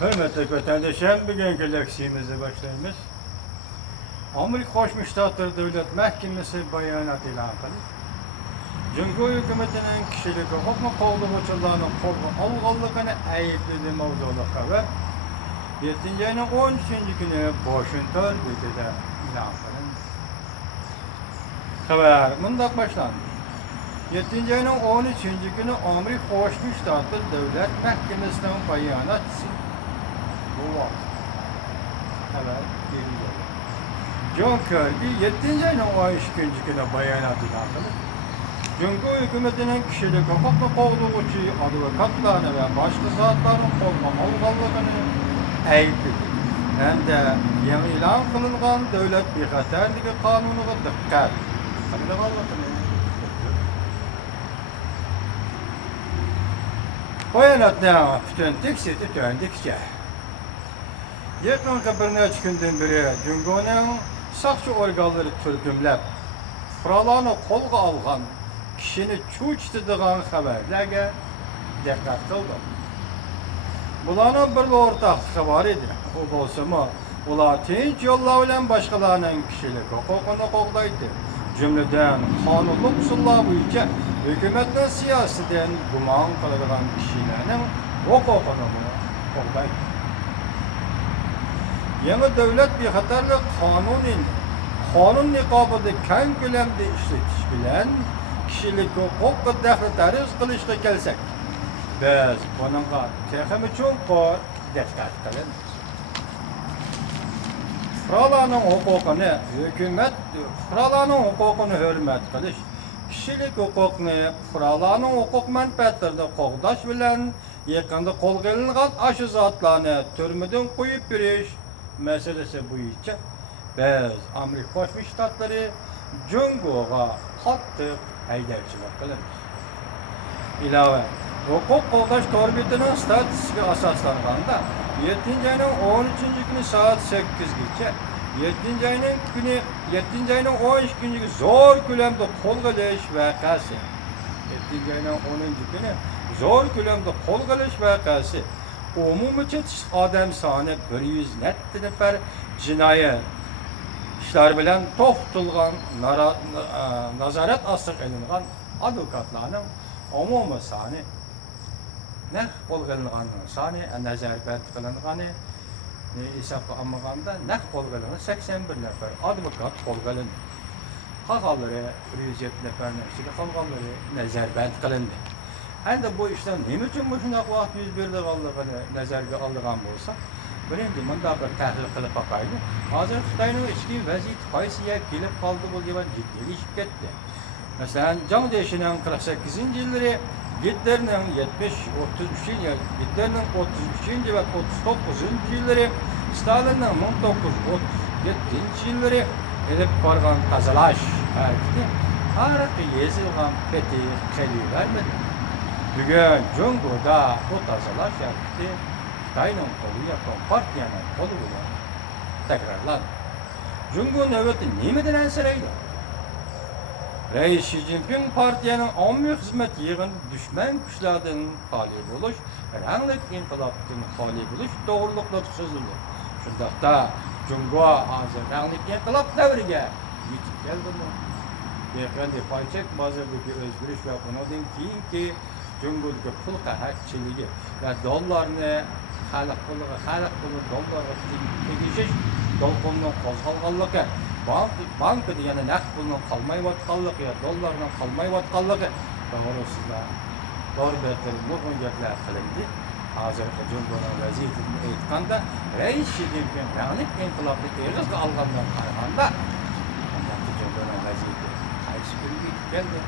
Hürmetli vatandaşlar, bugünkü leksiyimizi başlayımız. Amerika Koşmuş Ştatları Devlet Mahkemesi bayanat ilan kıldı. Cumhur hükümetinin kişilik hukuk kolluvçularının korku algınlığını ayıpladığı mevzulu haber 7. ayının 13. günü Washington ülkede ilan kılındı. Haber mundak başlandı. 7. ayının 13. günü Amerika Koşmuş Ştatları Devlet Mahkemesi'nin bayanatçısı bu var. Evet, geliyor. John Kirby 7. ayının 13. günü bayanat ilan kıldı. Cumhur hükümetinin kişilik hukuk kolluvçu advokatlarını ve başka zatların koruma algınlığını ayıpladı. Hem de yeni ilan kılınan devlet bexatarligi kanununa dikkat. Bayanatnama bütün teksiti döndükçe yakın bir neçə gündən beri Cumhur'un sakçı organları türkümlep fıralarını kolga algan kişini çuçtuduğun haberlerge dikkat kıldım. Bunların bir ortaklığı var idi. O bolsa mı? Ular tinç yollar bilen başkalarının kişilik hukukunu koklaydı. Cümleden kanunluk usullar boyunca hükümetin siyaseten guman kılınan kişilerin hukukunu koklaydı. Yeni devlet bexatarlık kanun niqabıda keng kölemde işletiş bilen kişilik hukuk dehletariz kılışga kelsek, biz bununla texim üçün dikkat kılın. Fıralarının hukukunu hürmet kılış, kişilik hukukunu fıralarının hukuk menfaatlarında qoğdaş bilen yakında kol gelingan aşı zatlarını türmüden koyup biriş meselesi boyunca biz Amerika Koşmuş Ştatları Cumhur'a kattık haydakçılık kılınız. İlave, hukuk qoğdaş torbitinin statistik asaslanğanda 7. ayının 13. günü saat 8 geçe 7. ayının 13. günü zor külemde kol geliş vakası 7. ayının 10. günü zor külemde kol geliş vakası umumi çetiş adam sani 100 nefer cinayet işler bilen toxtulgan nazaret astık elingan advokatlarının umumi sani ne kol gelinganın sani nazarbat kılınganı hesapla almaganda ne kol gelini 81 nefer advokat kol gelindi. Qalqalları 107 neferin içinde qalqalları nazarbat kılındı. Hem de bu işten ne için bu şuna vaxt yüz berdi qaldığını nazarga alıngan bolsa, birinci mında bir tahlil qilib bakaydı. Hazır Xitayning ichki vaziyat qaysiga kelib qoldi bu degan jiddiyleşip ketdi. Mesela Can Deşi'nin 48. yılları Hitler'in 33. ve 39. yılları Stalin'in 1937. yılları elip bargan tazalaş hareketi harakı yazılgan fethi qeli vermedi. Bugün Cumhur'da bu tazalaş hareketi Xitayning koluya Kompartiyanın kolu bilen tekrarlandı. Cumhur növbeti nimeden ensireydi? Reis Xi Jinping partiyanın ommaviy xizmat yig'ini düşman kuchlardan xoli bo'lish, ranglik inqilobdan xoli bo'lish to'g'riliqda so'zildi. Shundaqda Cumhur hozir ranglik inqilob davriga yetib keldimi? Bexatar paychak bozordagi o'zgarish va undan keyingi Cumhurdagi pul qahatchiligi va dollarni xalq puli dollarga tegishish dolqinning qo'zg'alganligi bank degani naqd pulning qolmayotganligi, dollarning qolmayotganligi to'g'risida to'g'ri nurg'un gaplar qilindi. Hozirgi Cumhurning vaziyatini aytganda, Reis Xi Jinping ranglik inqilobni eg'izga olgandan qaraganda, Cumhurning vaziyati qaysi kunga keldi?